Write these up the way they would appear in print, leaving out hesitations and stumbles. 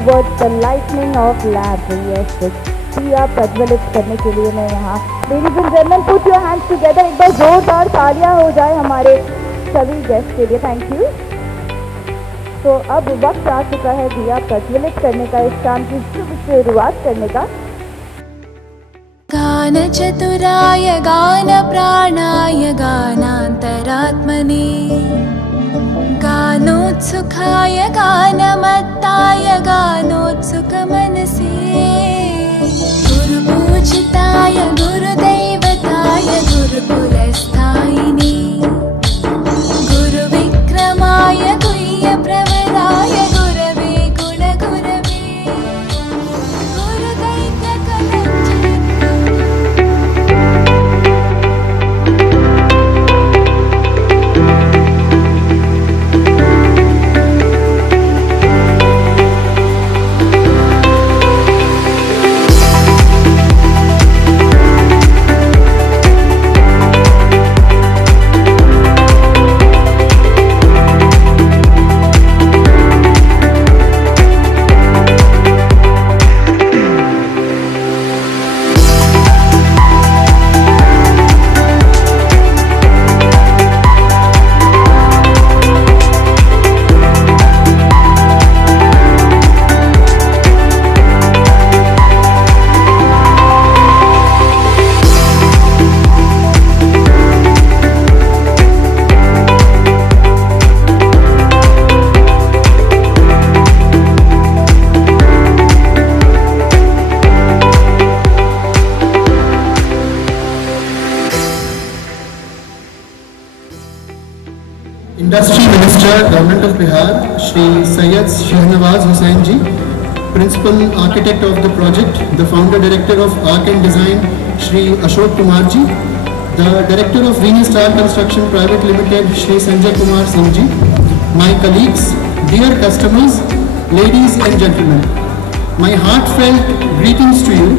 towards the lightning of lamp. Yes, दिया प्रज्वलित करने के लिए मैं यहाँ, Ladies and gentlemen, put your hands together. एक बार जोरदार तालियां हो जाए हमारे सभी गेस्ट के लिए. Thank you. तो अब वक्त आ चुका है दिया प्रज्वलित करने का, इस काम की शुरुआत करने का. गान चतुराय गान प्राणाय गानान्तरात्मने गानोत्सुकाय गानमत्ताय गानोत्सुकमनसे गुरुपूजिताय गुरुदैवताय गुरुकुलस्थायिने गुरुविक्रमाय गुह्यप्रवराय गुरवे गुणगुरवे गुरुदैत्यकलञ्जने. Industry Minister, Government of Bihar, Shri Syed Shahnawaz Hussain Ji, Principal Architect of the project, the Founder Director of Arc and Design, Shri Ashok Kumar Ji, the Director of Venus Star Construction Private Limited, Shri Sanjay Kumar Singh Ji, my colleagues, dear customers, ladies and gentlemen, my heartfelt greetings to you,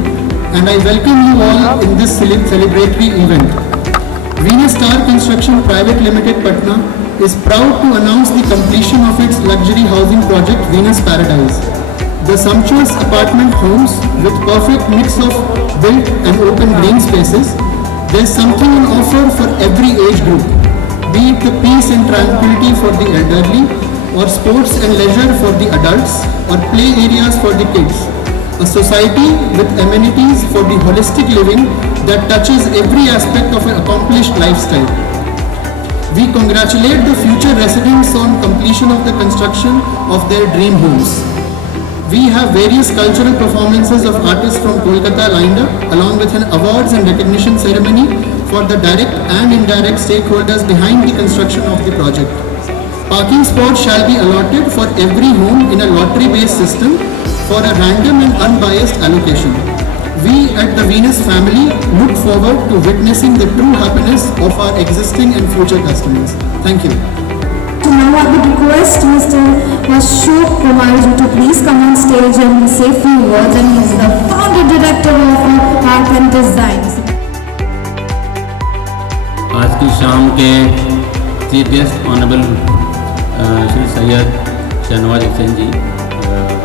and I welcome you all in this celebratory event. Venus Star Construction Private Limited, Patna, is proud to announce the completion of its luxury housing project Venus Paradise. The sumptuous apartment homes with perfect mix of built and open green spaces. There is something on offer for every age group, be it the peace and tranquility for the elderly, or sports and leisure for the adults, or play areas for the kids. A society with amenities for the holistic living that touches every aspect of an accomplished lifestyle. We congratulate the future residents on completion of the construction of their dream homes. We have various cultural performances of artists from Kolkata lined up, along with an awards and recognition ceremony for the direct and indirect stakeholders behind the construction of the project. Parking spots shall be allotted for every home in a lottery-based system for a random and unbiased allocation. We at the Venus family look forward to witnessing the true happiness of our existing and future customers. Thank you. So now I would request Mr. Ashok Kumar Ji to please come on stage and say a few words, and he is the founder director of Arc and Design. आज की शाम के chief guest honourable Shri Syed Shahnawaz Hussain ji,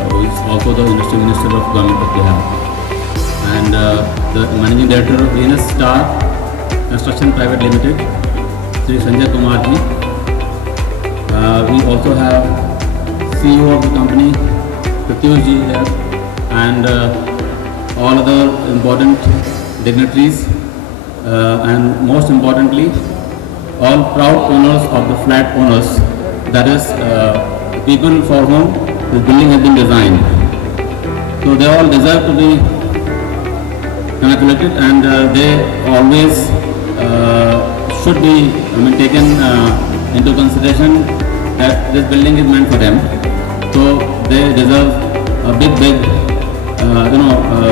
who is also the Industry Minister of Government of Bihar, and the Managing Director of Venus Star Construction Private Limited, Shri Sanjay Kumar Ji. We also have CEO of the company, Pratyush Ji here, and all other important dignitaries, and most importantly, all proud owners of the flat owners, that is the people for whom this building has been designed. So they all deserve to be congratulated, and they always should be taken into consideration that this building is meant for them. So they deserve a big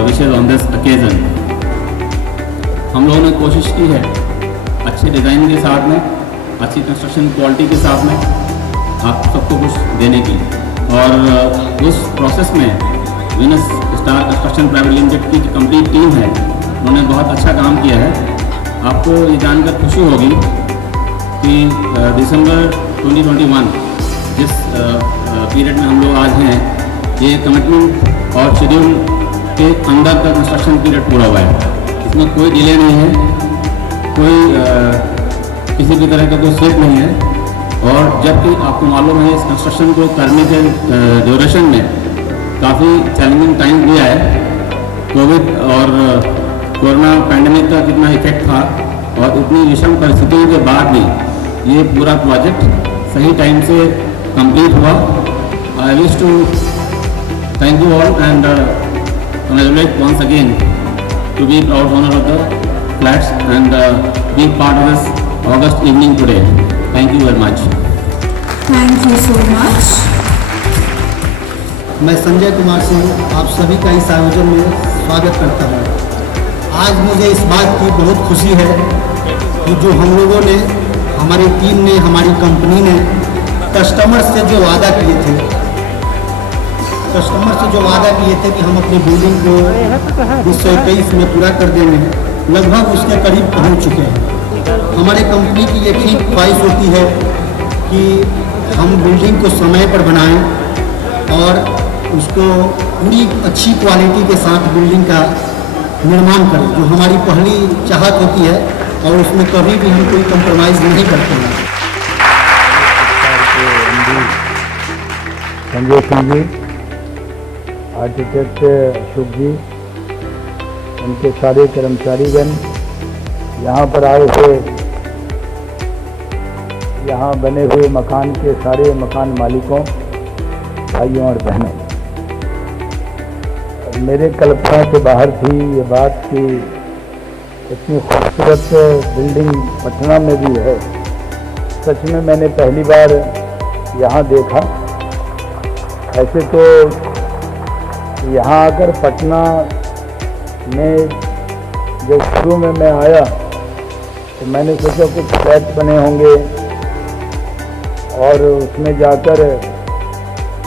wishes on this occasion. हम लोगों ने कोशिश की है अच्छे डिज़ाइन के साथ में, अच्छी कंस्ट्रक्शन क्वालिटी के साथ में आप सबको कुछ देने की, और उस प्रोसेस में Venus star construction private limited की जो कंप्लीट टीम है, उन्होंने बहुत अच्छा काम किया है. आपको ये जानकर खुशी होगी कि दिसंबर 2021 जिस पीरियड में हम लोग आज हैं, ये कमिटमेंट और शेड्यूल के अंदर का कंस्ट्रक्शन पीरियड पूरा हुआ है। इसमें कोई डिले नहीं है, कोई किसी भी तरह का कोई स्लिप नहीं है। और जबकि आपको मालूम है इस कंस्ट्रक्शन को करने के ड्यूरेशन में काफ़ी चैलेंजिंग टाइम दिया है। कोविड और कोरोना पैंडेमिक का कितना इफेक्ट था और इतनी विषम परिस्थितियों के बाद भी ये पूरा प्रोजेक्ट सही टाइम से कंप्लीट हुआ। I wish to thank you all and congratulate once again to be proud owner of the flats and being part of this August evening today. Thank you very much. Thank you so much. मैं संजय कुमार सिंह आप सभी का इस आयोजन में स्वागत करता हूँ। आज मुझे इस बात की बहुत खुशी है कि जो हम लोगों ने, हमारी टीम ने, हमारी कंपनी ने कस्टमर से जो वादा किए थे कि हम अपनी बिल्डिंग को 2021 में पूरा कर देंगे, लगभग उसके करीब पहुंच चुके हैं। हमारे कंपनी की ये ठीक ख्वाहिश होती है कि हम बिल्डिंग को समय पर बनाएं और उसको पूरी अच्छी क्वालिटी के साथ बिल्डिंग का निर्माण करें, जो हमारी पहली चाहत होती है और उसमें कभी भी हम कोई कंप्रोमाइज़ नहीं करते हैं। संजय सिंह जी, आर्किटेक्ट अशोक जी, उनके सारे कर्मचारीगण यहाँ पर आए थे, यहाँ बने हुए मकान के सारे मकान मालिकों, भाइयों और बहनों, मेरे कल्पना से बाहर थी ये बात कि इतनी खूबसूरत बिल्डिंग पटना में भी है। सच में मैंने पहली बार यहाँ देखा। ऐसे तो यहाँ आकर पटना में जब शुरू में मैं आया तो मैंने सोचा कुछ फ्लैट बने होंगे और उसमें जाकर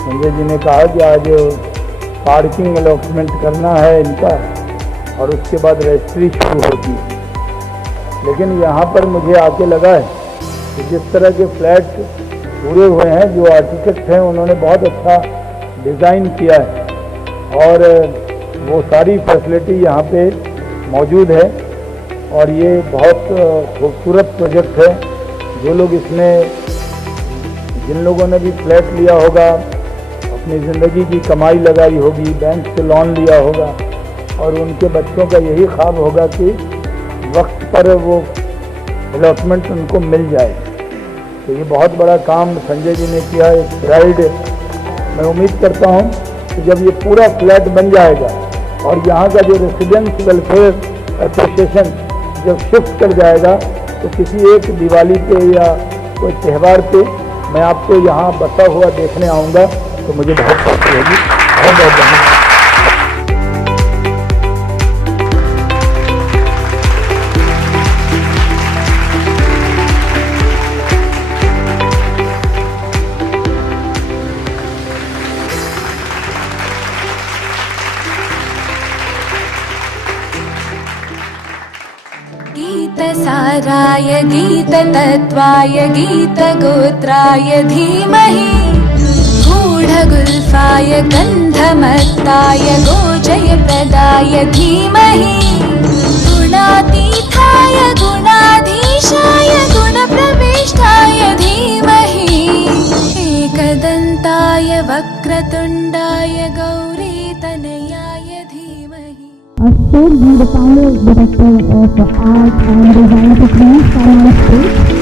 संजय जी ने कहा कि आज पार्किंग अलॉटमेंट करना है इनका और उसके बाद रजिस्ट्री शुरू होती है। लेकिन यहाँ पर मुझे आके लगा है कि जिस तरह के फ्लैट पूरे हुए हैं, जो आर्किटेक्ट हैं उन्होंने बहुत अच्छा डिज़ाइन किया है और वो सारी फैसिलिटी यहाँ पे मौजूद है और ये बहुत खूबसूरत प्रोजेक्ट है। जो लोग इसमें, जिन लोगों ने भी फ्लैट लिया होगा, अपनी ज़िंदगी की कमाई लगाई होगी, बैंक से लोन लिया होगा और उनके बच्चों का यही ख्वाब होगा कि वक्त पर वो अलॉटमेंट उनको मिल जाए। तो ये बहुत बड़ा काम संजय जी ने किया। एक प्राइड, मैं उम्मीद करता हूँ कि जब ये पूरा फ्लैट बन जाएगा और यहाँ का जो रेसिडेंस वेलफेयर एसोसिएशन जब शिफ्ट कर जाएगा तो किसी एक दिवाली पे या कोई त्यौहार पे मैं आपको यहाँ बसा हुआ देखने आऊँगा, तो मुझे बहुत खुशी होगी। बहुत बहुत धन्यवाद। गीतसाराय गीततत्त्वाय गीतगोत्राय धीमहि गूढगुल्फाय गन्धमत्ताय गोजयप्रदाय धीमहि गुणातीताय गुणाधीशाय गुणप्रविष्टाय धीमहि एकदन्ताय वक्रतुण्डाय गौरीतनयाय धीमहि। Ashok ji, the founder director of art and design, to please come on stage.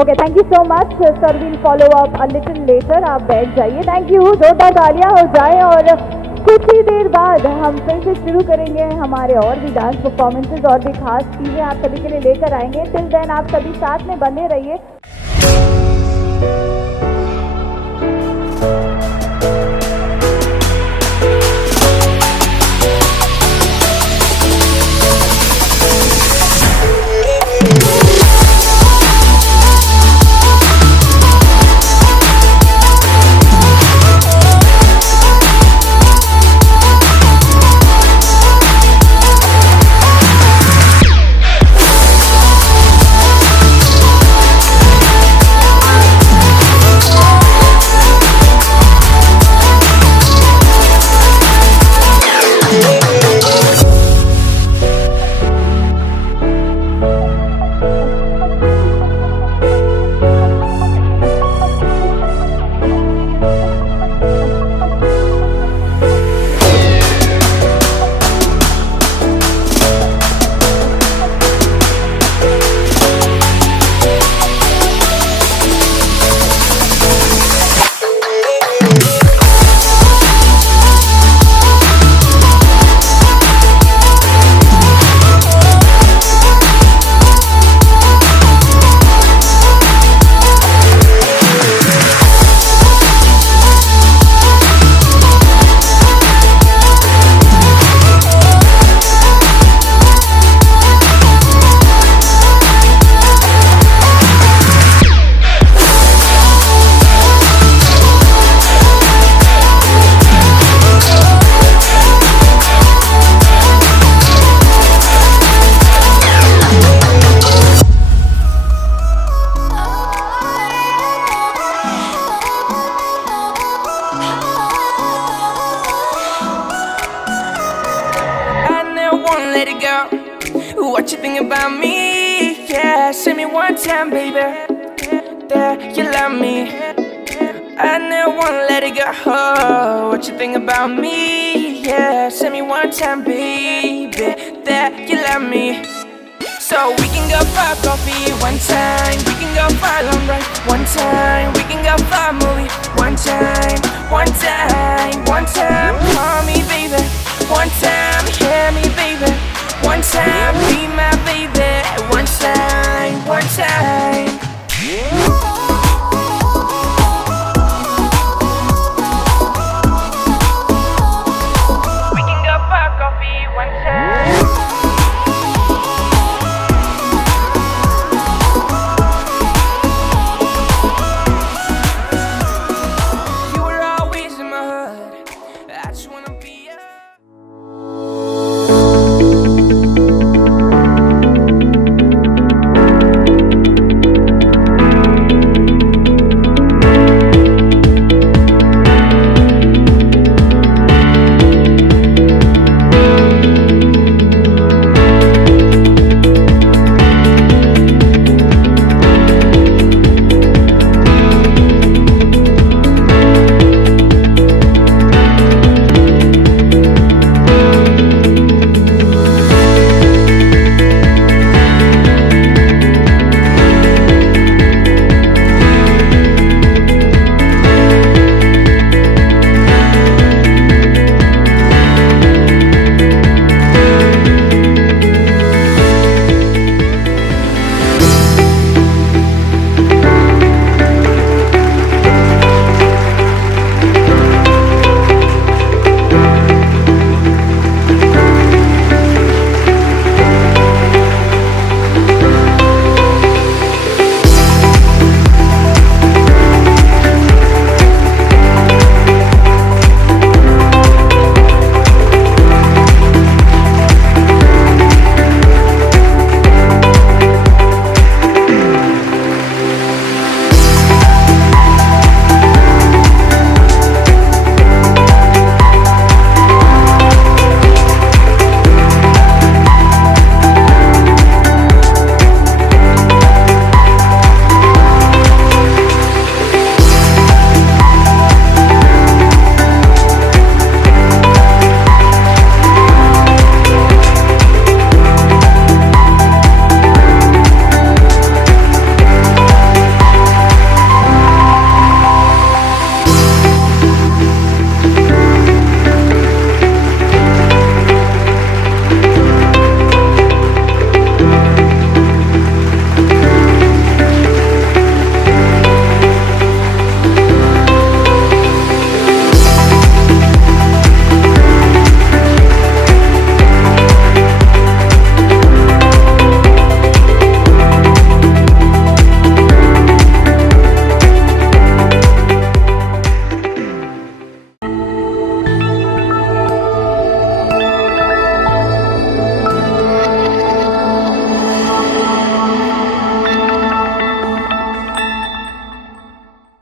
Okay, thank you so much sir, will follow up a little letter, आप बैठ जाइए। थैंक यू, जोरदार तालियां हो जाए। और कुछ ही देर बाद हम फिर से शुरू करेंगे हमारे और भी डांस परफॉर्मेंसेज और भी खास चीज़ें आप सभी के लिए लेकर आएंगे। टिल देन आप सभी साथ में बने रहिए। Let it go. What you think about me? Yeah, say me one time, baby, that you love me. I never wanna let it go. What you think about me? Yeah, say me one time, baby, that you love me. So we can go for coffee one time, we can go for long ride one time, we can go for a movie one time, one time.